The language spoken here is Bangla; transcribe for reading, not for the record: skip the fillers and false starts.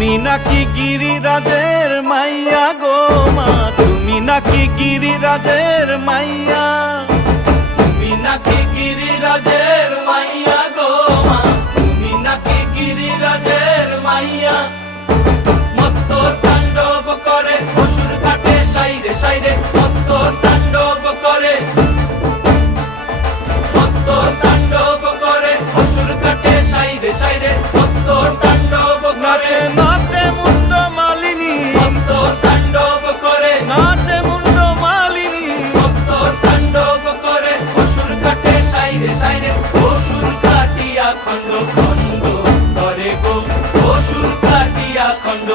তুমি নাকি গিরিরাজের মাইয়া গো মা, তুমি নাকি গিরিরাজের মাইয়া, তুমি নাকি গিরিরাজের মাইয়া গো মা, তুমি নাকি গিরিরাজের মাইয়া। মত্ত তাণ্ডব করে অসুর কাটে সাইরে সাইরে, মত্ত তাণ্ডব করে, মত্ত তাণ্ডব করে অসুর কাটে সাইরে সাইরে, মত্ত তাণ্ডব করে। নাচে মুন্ড মালিনী, মত্ত তাণ্ডব করে, নাচে মুন্ড মালিনী, মত্ত তাণ্ডব করে অসুর কাটে সাইরে সাইরে, অসুর কাটিয়া খণ্ড খণ্ড করে গো, অসুর কাটিয়া খণ্ড